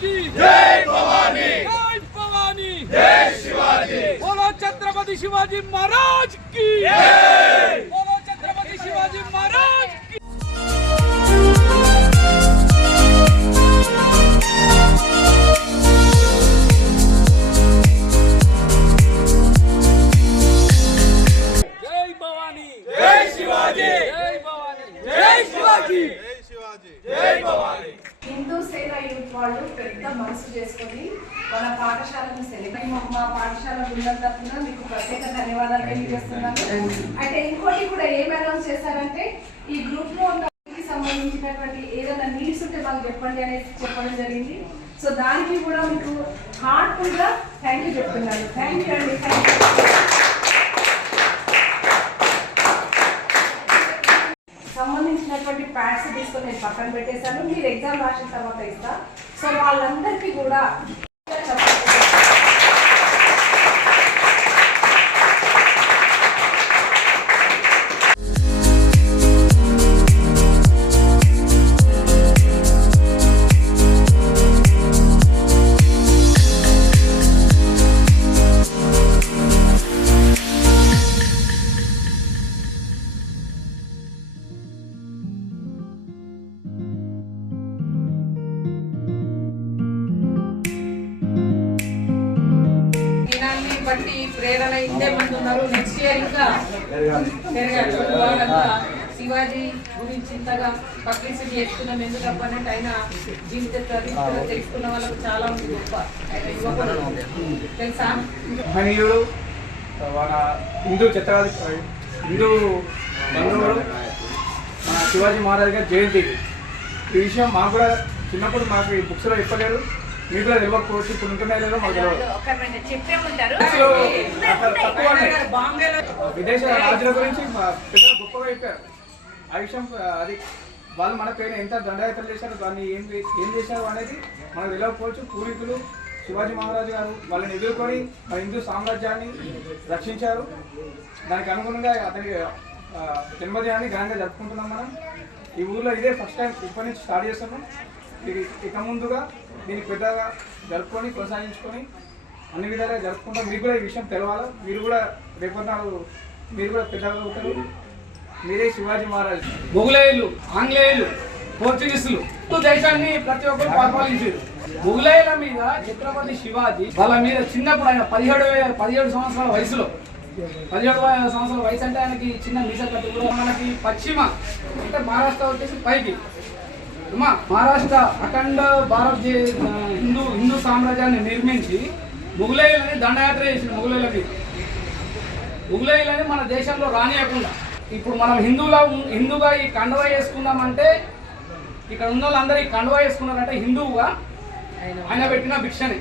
की जय भवानी, जय भवानी, जय शिवाजी। बोलो छत्रपति शिवाजी महाराज की जय, बोलो छत्रपति शिवाजी महाराज की। जय भवानी, जय शिवाजी, जय भवानी, जय शिवाजी, जय शिवाजी, जय भवानी। హిందూ సేన యూత్ వాళ్ళు పెద్ద మనసు చేసుకొని మన పాఠశాలను సెలబ్రేట్ మా పాఠశాల బృందం తరఫున మీకు ప్రత్యేక ధన్యవాదాలు తెలియజేస్తున్నాను. అయితే ఇంకోటి కూడా ఏం అనౌన్స్ చేశారంటే ఈ గ్రూప్ లో ఉన్న సంబంధించినటువంటి ఏదైనా నీడ్స్ ఉంటే మాకు చెప్పండి అనేది చెప్పడం జరిగింది. సో దానికి కూడా మీకు హార్ట్ఫుల్ గా థ్యాంక్ యూ చెప్తున్నాను. థ్యాంక్ యూ అండి, థ్యాంక్ యూ. సంబంధించినటువంటి ప్యాడ్స్ తీసుకొని నేను పక్కన పెట్టేశాను. మీరు ఎగ్జామ్ రాసిన తర్వాత ఇస్తా. సో వాళ్ళందరికీ కూడా బట్టి ప్రేరణ ఇంతే మంది ఉన్నారు. నెక్స్ట్ ఇయర్ ఇంకా శివాజీ గురించి ఇంతగా పబ్లిసిటీ చేస్తున్నాం. ఎందుకంటే ఆయన జీవిత చరిత్ర తెలుసుకున్న వాళ్ళకు చాలా ఉంది గొప్ప తెలుసా. మహనీయుడు మన హిందూ ఛత్రపతి హిందూ బంధువుడు మన శివాజీ మహారాజ్ గారి జయంతి. ఈ విషయం మాకు కూడా చిన్నప్పుడు మాకు ఈ బుక్స్లో చెప్పలేరు, మీకు కూడా తెలియకపోవచ్చు. ఇప్పుడు ఉంటున్నాయి లేదో మాకు తెలియదు. విదేశ రాజుల గురించి పెద్దగా గొప్పగా చెప్పారు. ఆ విషయం అది వాళ్ళు మన పైన ఎంత దండయాత్రలు చేశారు, దాన్ని ఏం చేశారు అనేది మనకు తెలియకపోవచ్చు. పూర్వీకులు శివాజీ మహారాజు గారు వాళ్ళని ఎదుర్కొని మన హిందూ సామ్రాజ్యాన్ని రక్షించారు. దానికి అనుగుణంగా అతని జన్మదినాన్ని ఘనంగా జరుపుకుంటున్నాం మనం. ఈ ఊళ్ళో ఇదే ఫస్ట్ టైం ఇప్పటి నుంచి స్టార్ట్ చేస్తున్నాం. ఇక ముందుగా దీన్ని పెద్దగా జరుపుకొని కొనసాగించుకొని అన్ని విధాలుగా జరుపుకుంటాం. మీకు కూడా ఈ విషయం తెలవాలి. మీరు కూడా రేపొద్దు మీరు కూడా పెద్దగా అవుతారు. మీరే శివాజీ మహారాజ్. మొఘలయులు, ఆంగ్లేయులు, పోర్చుగీసులు దేశాన్ని ప్రతి ఒక్కరు పరిపాలించారు. మొఘలయుల మీద ఛత్రపతి శివాజీ వాళ్ళ మీద చిన్నప్పుడు ఆయన 17 సంవత్సరాల వయసులో 17 సంవత్సరాల వయసు అంటే ఆయనకి చిన్న మీస కట్టు కూడా మనకి పశ్చిమ అంటే మహారాష్ట్ర వచ్చేసి పైకి మహారాష్ట్ర అఖండ భారత హిందూ సామ్రాజ్యాన్ని నిర్మించి మొఘలయులని దండయాత్ర చేసింది. మొఘలయులని మన దేశంలో రానియకుండా ఇప్పుడు మనం హిందూగా ఈ కండువా వేసుకున్నామంటే ఇక్కడ ఉన్న వాళ్ళందరూ ఈ కండువా వేసుకున్నారంటే హిందువుగా ఆయన పెట్టిన భిక్షని.